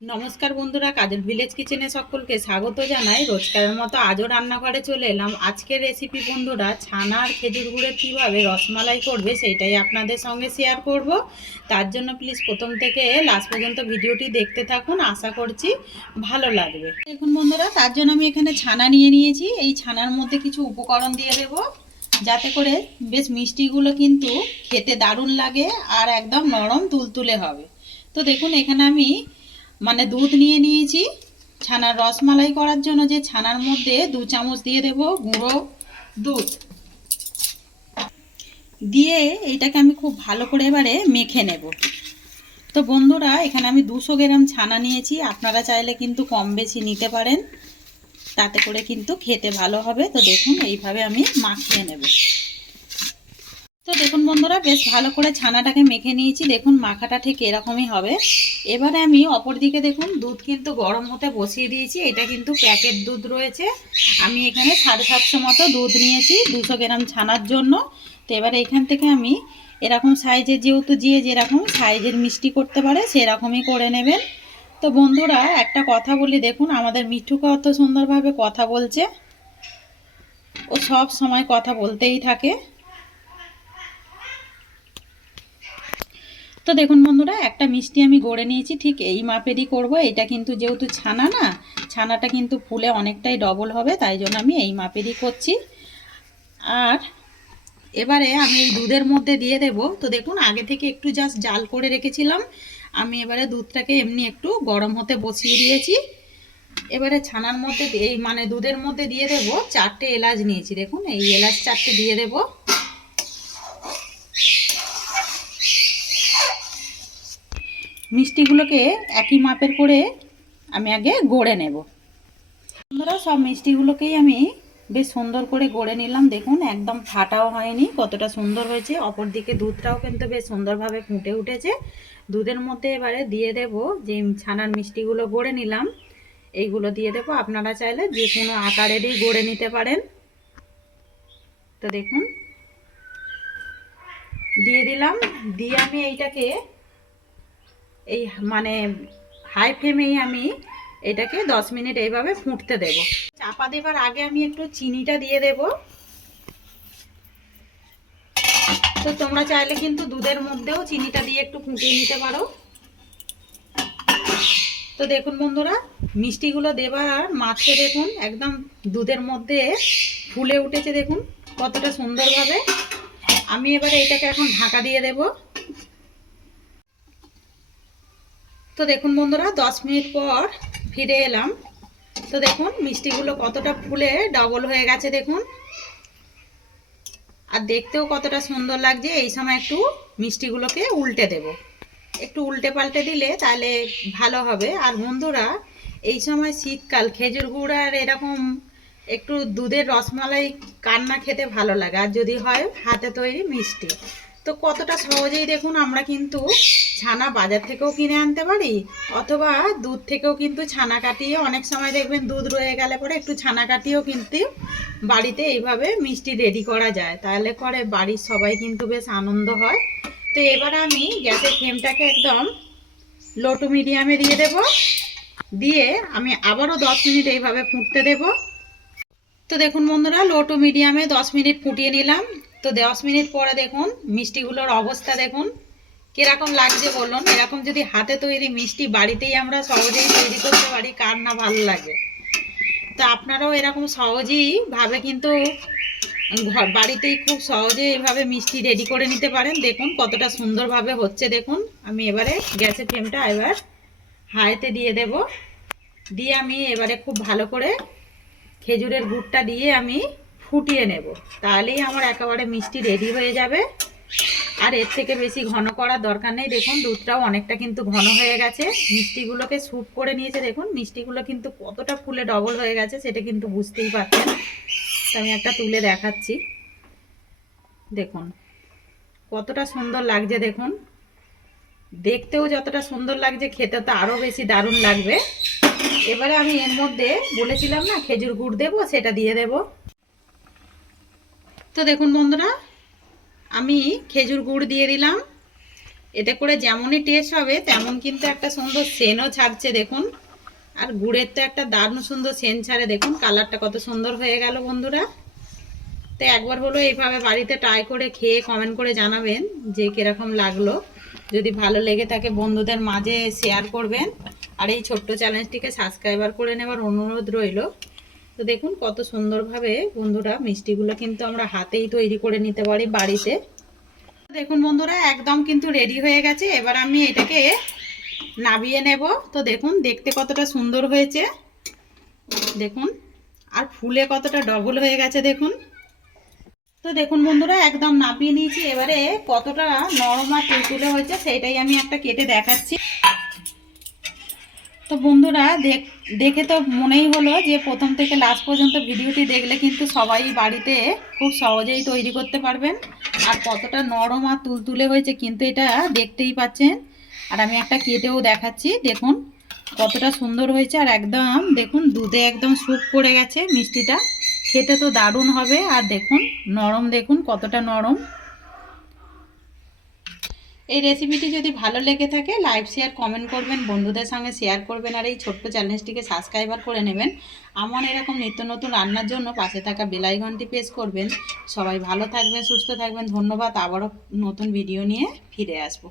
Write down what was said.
নমস্কার বন্ধুরা, কাজল ভিলেজ কিচেনে সকলকে স্বাগত জানাই। রোজকারের মতো আজও রান্নাঘরে চলে এলাম। আজকের রেসিপি বন্ধুরা, ছানা আর খেজুর গুড়ের কীভাবে রসমালাই করবে সেইটাই আপনাদের সঙ্গে শেয়ার করব। তার জন্য প্লিজ প্রথম থেকে লাস্ট পর্যন্ত ভিডিওটি দেখতে থাকুন, আশা করছি ভালো লাগবে। দেখুন বন্ধুরা, তার জন্য আমি এখানে ছানা নিয়ে নিয়েছি। এই ছানার মধ্যে কিছু উপকরণ দিয়ে দেব, যাতে করে বেশ মিষ্টিগুলো কিন্তু খেতে দারুণ লাগে আর একদম নরম তুলতুলে হবে। তো দেখুন, এখানে আমি দুধ নিয়ে নিয়েছি। ছানার রসমালাই করার জন্য যে ছানার মধ্যে 2 চামচ দিয়ে দেব গুঁড়ো দুধ দিয়ে এইটাকে আমি খুব ভালো করে এবারে মেখে নেব। তো বন্ধুরা, এখানে আমি 200 গ্রাম ছানা নিয়েছি। আপনারা চাইলে কিন্তু কম বেশি নিতে পারেন, তাতে করে কিন্তু খেতে ভালো হবে। তো দেখুন, এইভাবে আমি মাখিয়ে নেব। তো দেখুন বন্ধুরা, বেশ ভালো করে ছানাটাকে মেখে নিয়েছি। দেখুন মাখাটা ঠিক এরকমই হবে। এবারে আমি অপর দিকে দেখুন দুধ কিন্তু গরম হতে বসিয়ে দিয়েছি। এটা কিন্তু প্যাকেট দুধ রয়েছে। আমি এখানে 750 মতো দুধ নিয়েছি 200 গ্রাম ছানার জন্য। তো এবারে এখান থেকে আমি এরকম সাইজের, যেহেতু যেরকম সাইজের মিষ্টি করতে পারে সেরকমই করে নেবেন। তো বন্ধুরা, একটা কথা বলি, দেখুন আমাদের মিঠু কত সুন্দরভাবে কথা বলছে। ও সব সময় কথা বলতেই থাকে। তো দেখুন বন্ধুরা, একটা মিষ্টি আমি গড়ে নিয়েছি, ঠিক এই মাপেরই করব। এটা কিন্তু যেহেতু ছানা না, ছানাটা কিন্তু ফুলে অনেকটাই ডবল হবে, তাই জন্য আমি এই মাপেরই করছি। আর এবারে আমি এই দুধের মধ্যে দিয়ে দেব। তো দেখুন, আগে থেকে একটু জাস্ট জাল করে রেখেছিলাম। আমি এবারে দুধটাকে এমনি একটু গরম হতে বসিয়ে দিয়েছি। এবারে ছানার মধ্যে এই দুধের মধ্যে দিয়ে দেব 4টে এলাচ নিয়েছি। দেখুন, এই এলাচ 4টে দিয়ে দেব। মিষ্টিগুলোকে একই মাপের করে আমি আগে গড়ে নেব। বন্ধুরা, সব মিষ্টিগুলোকেই আমি বেশ সুন্দর করে গড়ে নিলাম। দেখুন একদম ফাটাও হয়নি, কতটা সুন্দর হয়েছে। অপর দিকে দুধটাও কিন্তু বেশ সুন্দরভাবে ফুটে উঠেছে। দুধের মধ্যে এবারে দিয়ে দেব যে ছানার মিষ্টিগুলো গড়ে নিলাম, এইগুলো দিয়ে দেব। আপনারা চাইলে যে কোনো আকারেরই গড়ে নিতে পারেন। তো দেখুন দিয়ে দিলাম। দিয়ে আমি এইটাকে এই হাই ফ্লেমেই আমি এটাকে 10 মিনিট এইভাবে ফুটতে দেব। চাপা দেবার আগে আমি একটু চিনিটা দিয়ে দেব। তো তোমরা চাইলে কিন্তু দুধের মধ্যেও চিনিটা দিয়ে একটু ফুটিয়ে নিতে পারো। তো দেখুন বন্ধুরা, মিষ্টিগুলো দেবার মাত্র দেখুন একদম দুধের মধ্যে ফুলে উঠেছে। দেখুন কতটা সুন্দরভাবে। আমি এবারে এটাকে এখন ঢাকা দিয়ে দেব। তো দেখুন বন্ধুরা, 10 মিনিট পর ফিরে এলাম। তো দেখুন মিষ্টিগুলো কতটা ফুলে ডবল হয়ে গেছে দেখুন, আর দেখতেও কতটা সুন্দর লাগছে। এই সময় একটু মিষ্টিগুলোকে উল্টে দেব। একটু উল্টে পাল্টে দিলে তাহলে ভালো হবে। আর বন্ধুরা, এই সময় শীতকাল, খেজুর গুড় আর এরকম একটু দুধের রসমালাই কান্না খেতে ভালো লাগে, আর যদি হয় হাতে তৈরি মিষ্টি। তো কতটা সহজেই দেখুন আমরা কিন্তু ছানা বাজার থেকেও কিনে আনতে পারি, অথবা দুধ থেকেও কিন্তু ছানা কাটিয়ে, অনেক সময় দেখবেন দুধ রয়ে গেলে পরে একটু ছানা কাটিয়েও কিন্তু বাড়িতে এইভাবে মিষ্টি রেডি করা যায়। তাহলে করে বাড়ির সবাই কিন্তু বেশ আনন্দ হয়। তো এবার আমি গ্যাসের ফ্লেমটাকে একদম লো টু মিডিয়ামে দিয়ে দেব। দিয়ে আমি আবারও 10 মিনিট এইভাবে ফুটতে দেব। তো দেখুন বন্ধুরা, লো টু মিডিয়ামে 10 মিনিট ফুটিয়ে নিলাম। তো 10 মিনিট পরে দেখুন মিষ্টিগুলোর অবস্থা দেখুন কিরকম লাগছে বলুন। এরকম যদি হাতে তৈরি মিষ্টি বাড়িতেই আমরা সহজেই তৈরি করতে পারি, কার না ভালো লাগে। তো আপনারাও এরকম সহজেই ভাবে কিন্তু বাড়িতেই খুব সহজে এভাবে মিষ্টি রেডি করে নিতে পারেন। দেখুন কতটা সুন্দরভাবে হচ্ছে। দেখুন আমি এবারে গ্যাসের ফ্লেমটা এবার হাইতে দিয়ে দেব। দিয়ে আমি এবারে খুব ভালো করে খেজুরের গুড়টা দিয়ে আমি ফুটিয়ে নেব। তাহলেই আমার একেবারে মিষ্টি রেডি হয়ে যাবে। আর এর থেকে বেশি ঘন করার দরকার নেই। দেখুন দুধটাও অনেকটা কিন্তু ঘন হয়ে গেছে, মিষ্টিগুলোকে স্যুপ করে নিয়েছে। দেখুন মিষ্টিগুলো কিন্তু কতটা ফুলে ডবল হয়ে গেছে সেটা কিন্তু বুঝতেই পারছেন। তো আমি একটা তুলে দেখাচ্ছি। দেখুন কতটা সুন্দর লাগছে। দেখুন দেখতেও যতটা সুন্দর লাগছে, খেতে তো আরও বেশি দারুণ লাগবে। এবারে আমি এর মধ্যে বলেছিলাম না খেজুর গুড় দেবো, সেটা দিয়ে দেব। তো দেখুন বন্ধুরা, আমি খেজুর গুড় দিয়ে দিলাম। এতে করে যেমনই টেস্ট হবে তেমন কিন্তু একটা সুন্দর সেনও ছাড়ছে দেখুন। আর গুড়ের তো একটা দারুণ সুন্দর সেন্ট ছাড়ে, দেখুন কালারটা কত সুন্দর হয়ে গেল বন্ধুরা। তো একবার হলো এইভাবে বাড়িতে ট্রাই করে খেয়ে কমেন্ট করে জানাবেন যে কীরকম লাগলো। যদি ভালো লেগে থাকে বন্ধুদের মাঝে শেয়ার করবেন, আর এই ছোট্ট চ্যানেলটিকে সাবস্ক্রাইবার করে নেওয়ার অনুরোধ রইল। তো দেখুন কত সুন্দরভাবে বন্ধুরা মিষ্টিগুলো কিন্তু আমরা হাতেই তৈরি করে নিতে পারি বাড়িতে। দেখুন বন্ধুরা একদম কিন্তু রেডি হয়ে গেছে। এবার আমি এটাকে নামিয়ে নেব। তো দেখুন দেখতে কতটা সুন্দর হয়েছে দেখুন, আর ফুলে কতটা ডবল হয়ে গেছে দেখুন। তো দেখুন বন্ধুরা একদম নামিয়ে নিয়েছি। এবারে কতটা নরম আর তুলতুলে হয়েছে সেইটাই আমি একটা কেটে দেখাচ্ছি। তো বন্ধুরা দেখে তো মনেই হলো যে প্রথম থেকে লাস্ট পর্যন্ত ভিডিওটি দেখলে কিন্তু সবাই বাড়িতে খুব সহজেই তৈরি করতে পারবেন। আর কতটা নরম আর তুলতুলে হয়েছে কিন্তু এটা দেখতেই পাচ্ছেন। আর আমি একটা কেটেও দেখাচ্ছি দেখুন কতটা সুন্দর হয়েছে। আর একদম দেখুন দুধে একদম স্যুপ করে গেছে মিষ্টিটা, খেতে তো দারুণ হবে। আর দেখুন নরম, দেখুন কতটা নরম। এই রেসিপিটি যদি ভালো লেগে থাকে লাইক শেয়ার কমেন্ট করবেন, বন্ধুদের সঙ্গে শেয়ার করবেন, আর এই ছোট্ট চ্যানেলটিকে সাবস্ক্রাইবার করে নেবেন। আমার এরকম নিত্য নতুন রান্নার জন্য পাশে থাকা বেল আইকনটি প্রেস করবেন। সবাই ভালো থাকবেন, সুস্থ থাকবেন। ধন্যবাদ। আবারও নতুন ভিডিও নিয়ে ফিরে আসবো।